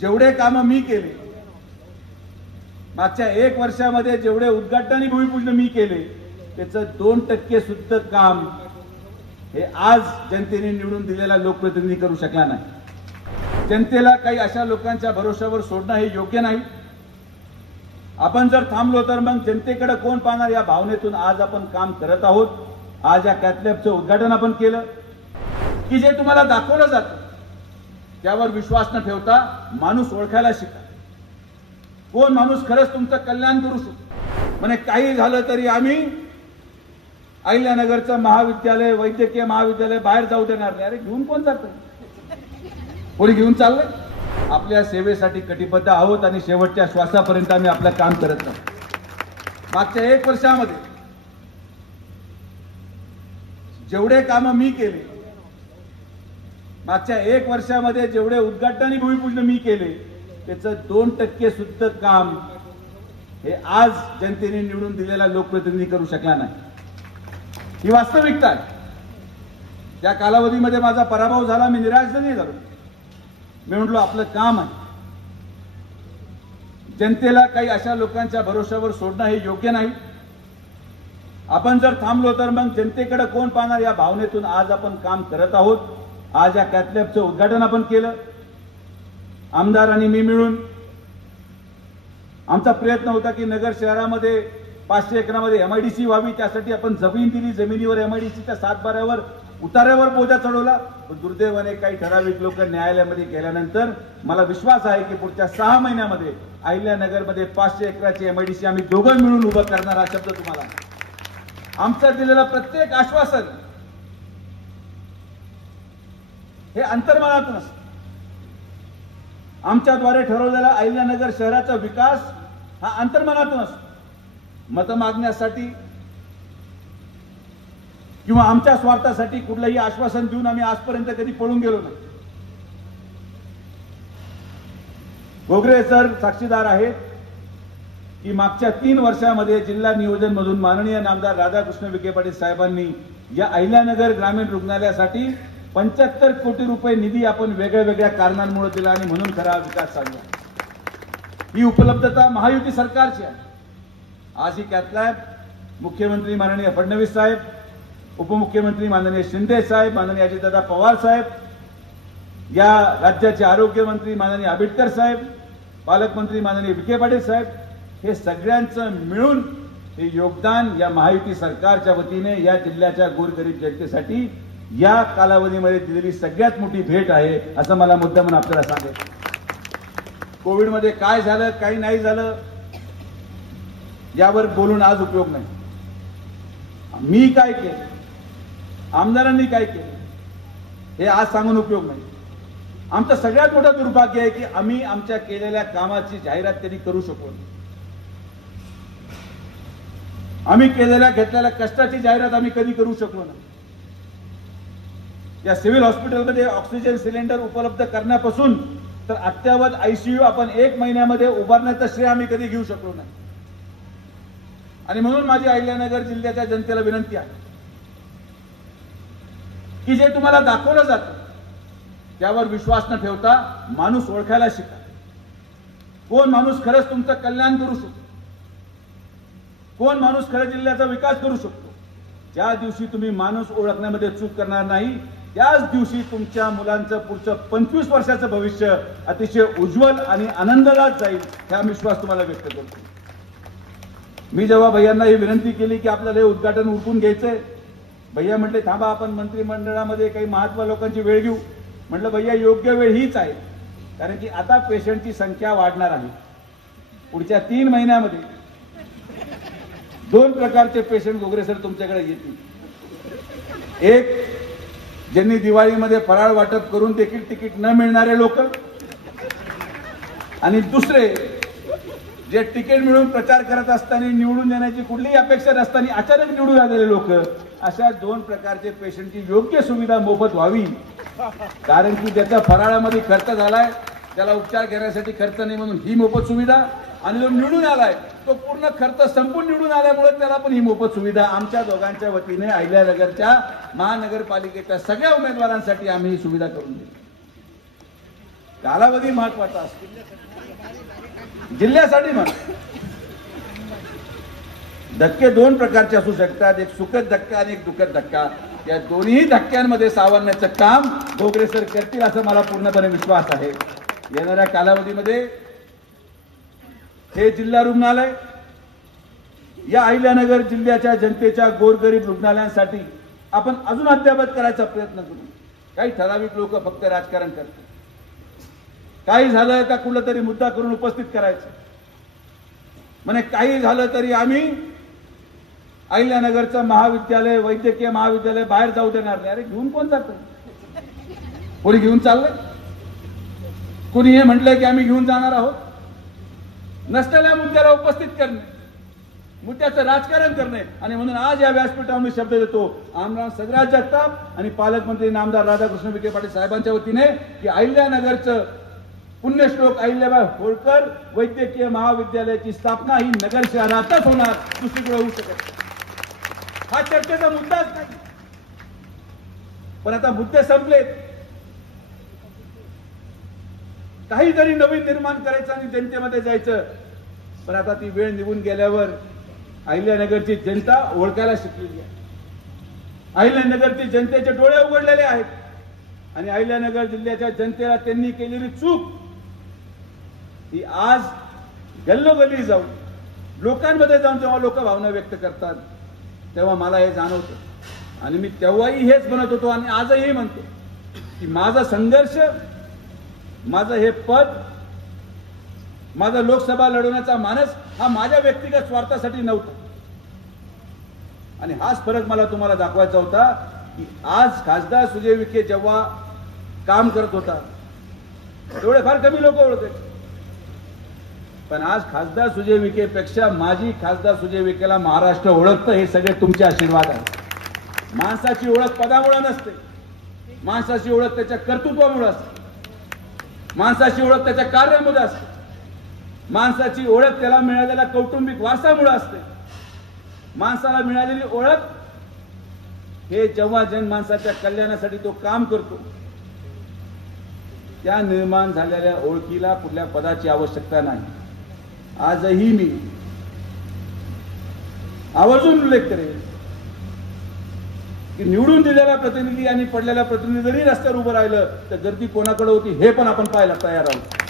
जेवढे काम मी केले, मागच्या 1 वर्षामध्ये जेवढे उद्घाटन आणि भूमिपूजन मी केले, त्याचं 2% सुद्धा काम हे आज जनतेने निवडून दिलेला लोकप्रतिनिधी करू शकला नाही। जनतेला काही अशा लोकांच्या भरोशावर सोडणं हे योग्य नाही। आपण जर थांबलो तर मग जनतेकडे कोण पाहणार या भावनेतून आज आपण काम करत आहोत। आज या कॅथलॅबचं उद्घाटन आपण केलं की जे तुम्हाला दाखवलं जातं त्यावर विश्वास न ठेवता माणूस ओळखायला शिका। कोण माणूस खरंच तुमचं कल्याण करू शकतो। म्हणजे काही झालं तरी आम्ही अहिल्यानगरचं महाविद्यालय, वैद्यकीय महाविद्यालय बाहेर जाऊ देणार नाही। अरे घेऊन कोण जातं? कोणी घेऊन चाललंय? आपल्या सेवेसाठी कटिबद्ध आहोत आणि शेवटच्या श्वासापर्यंत आम्ही आपलं काम करत आहोत। मागच्या 1 वर्षामध्ये जेवढे काम मी केले, मागच्या 1 वर्षामध्ये जेवढे उद्घाटन आणि भूमिपूजन मी केले, त्याचं 2% सुद्धा काम हे आज जनतेने निवडून दिलेला लोकप्रतिनिधी करू शकला नाही। ही वास्तविकता आहे। त्या कालावधीमध्ये माझा पराभव झाला, मी निराश नाही झालो। मी म्हटलो आपलं काम आहे। जनतेला काही अशा लोकांच्या भरोशावर सोडणं हे योग्य नाही। आपण जर थांबलो तर मग जनतेकडे कोण पाहणार या भावनेतून आज आपण काम करत आहोत। आज या कॅथलॅबचं उद्घाटन आपण केलं। आमदार आणि मी मिळून आमचा प्रयत्न होता की नगर शहरामध्ये 500 एकरामध्ये MIDC व्हावी, त्यासाठी आपण जमीन दिली। जमिनीवर MIDCच्या 7/12वर उतार्यावर बोजा चढवला। पण दुर्दैवाने काही ठराविक लोक न्यायालयामध्ये गेल्यानंतर मला विश्वास आहे की पुढच्या 6 महिन्यामध्ये अहिल्यानगरमध्ये 500 एकराची MIDC आम्ही दोघं मिळून उभं करणार। हा शब्द तुम्हाला आमचं दिलेलं प्रत्येक आश्वासन हे अंतर्मनातून असतं। आमच्याद्वारे ठरवलेला अहिल्यानगर शहराचा विकास हा अंतर्मनातून असतो। मत मागण्यासाठी किंवा आमच्या स्वार्थासाठी कुठलंही आश्वासन देऊन आम्ही आजपर्यंत कधी पळून गेलो नाही। घोगरे सर साक्षीदार आहेत की मागच्या 3 वर्षामध्ये जिल्हा नियोजन मधून माननीय नामदार राधाकृष्ण विखे पाटील साहेबांनी या अहिल्यानगर ग्रामीण रुग्णालयासाठी 75 कोटी रुपये निधी आपण वेगळ्या वेगळ्या कारणांमुळे दिला आणि म्हणून खरा विकास साधला। ही उपलब्धता महायुती सरकारची आहे। आज ही कॅथलॅब मुख्यमंत्री माननीय फडणवीस साहेब, उपमुख्यमंत्री माननीय शिंदे साहेब, माननीय अजितदादा पवार साहेब, या राज्याचे आरोग्य मंत्री माननीय आंबेडकर साहेब, पालकमंत्री माननीय विखे पाटील साहेब, हे सगळ्यांचं मिळून हे योगदान या महायुती सरकारच्या वतीने या जिल्ह्याच्या गोरगरीब जनतेसाठी या कालावधीमध्ये दिलेली सगळ्यात मोठी भेट आहे असं मला मुद्दामून आपल्याला सांगायचं। कोविडमध्ये काय झालं, काही नाही झालं यावर बोलून आज उपयोग नाही। मी काय केलं, आमदारांनी काय केलं हे आज सांगून उपयोग नाही। आमचं सगळ्यात मोठं दुर्भाग्य आहे की आम्ही आमच्या केलेल्या कामाची जाहिरात कधी करू शकलो नाही। आम्ही केलेल्या घेतलेल्या कष्टाची जाहिरात आम्ही कधी करू शकलो नाही। या सिव्हिल हॉस्पिटलमध्ये ऑक्सिजन सिलेंडर उपलब्ध करण्यापासून तर अत्यावत ICU आपण 1 महिन्यामध्ये उभारण्याचं श्रेय आम्ही कधी घेऊ शकलो नाही। आणि म्हणून माझी अहिल्यानगर जिल्ह्याच्या जनतेला विनंती आहे की जे तुम्हाला दाखवलं जातं त्यावर विश्वास न ठेवता माणूस ओळखायला शिका। कोण माणूस खरंच तुमचं कल्याण करू शकतो, कोण माणूस खरं जिल्ह्याचा विकास करू शकतो। ज्या दिवशी तुम्ही माणूस ओळखण्यामध्ये चूक करणार नाही त्याच दिवशी तुमच्या मुलांचं पुढचं 25 वर्षाचं भविष्य अतिशय उज्ज्वल आणि आनंददायक जाईल हा विश्वास तुम्हाला व्यक्त करतो। मी जेव्हा भैयांना ही विनंती केली की आपल्याला हे उद्घाटन उरकून घ्यायचंय, भैया म्हटले थांबा आपण मंत्रिमंडळामध्ये काही महत्त्वाच्या लोकांची वेळ घेऊ। म्हटलं भैया योग्य वेळ हीच आहे, कारण की आता पेशंटची संख्या वाढणार आहे। पुढच्या 3 महिन्यामध्ये 2 प्रकारचे पेशंट घोगरे सर तुमच्याकडे येतील। एक, ज्यांनी दिवाळीमध्ये फराळ वाटप करून देखील तिकीट न मिळणारे लोक, आणि दुसरे जे तिकीट मिळून प्रचार करत असताना निवडून येण्याची कुठलीही अपेक्षा नसताना अचानक निवडून आलेले लोक, अशा 2 प्रकारचे पेशंटची योग्य सुविधा मोफत व्हावी। कारण की ज्याच्या फराळामध्ये खर्च झालाय त्याला उपचार घेण्यासाठी खर्च नाही म्हणून ही मोफत सुविधा, आणि जो निवडून आलाय तो पूर्ण खर्च संपून निवडून आल्यामुळे त्याला पण ही मोफत सुविधा आमच्या दोघांच्या वतीने अहिल्यानगरच्या महानगरपालिकेच्या सगळ्या उमेदवारांसाठी आम्ही ही सुविधा करून दिली। कालावधी महत्वाचा असतो, जिल्ह्यासाठी म्हणा. धक्के दोन प्रकारचे असू शकतात, एक सुखद धक्का आणि एक दुःखद धक्का. या दोन्ही धक्क्यांमध्ये सावरण्याचं काम भोगरे सर करतील असं मला पूर्णपणे विश्वास आहे. येणाऱ्या कालावधीमध्ये हे जिल्हा रुग्णालय या अहिल्यानगर जिल्ह्याच्या जनतेच्या गोरगरीब रुग्णालयांसाठी आपण अजून अद्यावत करायचा प्रयत्न करू. काही ठराविक लोक फक्त राजकारण करतात, काही झालं का कुठला तरी मुद्दा करून उपस्थित करायचं, म्हणे काही झालं तरी आम्ही अहिल्यानगरचं महाविद्यालय, वैद्यकीय महाविद्यालय बाहेर जाऊ देणार नाही. अरे घेऊन कोण जातं? कोणी घेऊन चाललंय? कोणी हे म्हटलंय की आम्ही घेऊन जाणार आहोत? नसलेल्या मुद्द्याला उपस्थित करणे, मुद्द्याचं राजकारण करणे. आणि म्हणून आज या व्यासपीठावर मी शब्द देतो आमदार सगळ्यात जगताप आणि पालकमंत्री नामदार राधाकृष्ण विखे पाटील साहेबांच्या वतीने की अहिल्यानगरचं पुण्यश्लोक अहिल्याबाई होळकर वैद्यकीय महाविद्यालयाची स्थापना ही नगर शहरातच होणार, दुसरीकडे होऊ शकत. हा चर्चेचा मुद्दाच नाही. पण आता मुद्दे संपलेत, काहीतरी नवीन निर्माण करायचं आणि जनतेमध्ये जायचं. पण आता ती वेळ निघून गेल्यावर अहिल्यानगरची जनता ओळखायला शिकलेली आहे. अहिल्यानगरची जनतेचे डोळे उघडलेले आहेत आणि अहिल्यानगर जिल्ह्याच्या जनतेला त्यांनी केलेली चूक ही आज गल्लोगल्ली जाऊन लोकांमध्ये जाऊन जेव्हा लोक भावना व्यक्त करतात तेव्हा मला हे जाणवतं. आणि मी तेव्हाही हेच म्हणत होतो आणि आजही म्हणतो की माझा संघर्ष, माझं हे पद, माझा लोकसभा लढवण्याचा मानस हा माझ्या व्यक्तिगत स्वार्थासाठी नव्हता. आणि हाच फरक मला तुम्हाला दाखवायचा होता की आज खासदार सुजय विखे जेव्हा काम करत होता तेवढे फार कमी लोक ओळखायचे. पण आज खासदार सुजय विखेपेक्षा माझी खासदार सुजय विखेला महाराष्ट्र ओळखतं. हे सगळे तुमचे आशीर्वाद आहेत. माणसाची ओळख पदामुळे नसते, माणसाची ओळख त्याच्या कर्तृत्वामुळे असते, माणसाची ओळख त्याच्या कार्यामुळे असते, माणसाची ओळख त्याला मिळालेल्या कौटुंबिक वारसामुळे असते. माणसाला मिळालेली ओळख हे जेव्हा जनमानसाच्या कल्याणासाठी तो काम करतो त्या निर्माण झालेल्या ओळखीला कुठल्या पदाची आवश्यकता नाही. आजही मी आवर्जून उल्लेख करेन की निवडून दिलेला प्रतिनिधी आणि पडलेला प्रतिनिधी जरी रस्त्यावर उभं राहिलं तर गर्दी कोणाकडे होती हे पण आपण पाहायला तयार आहोत.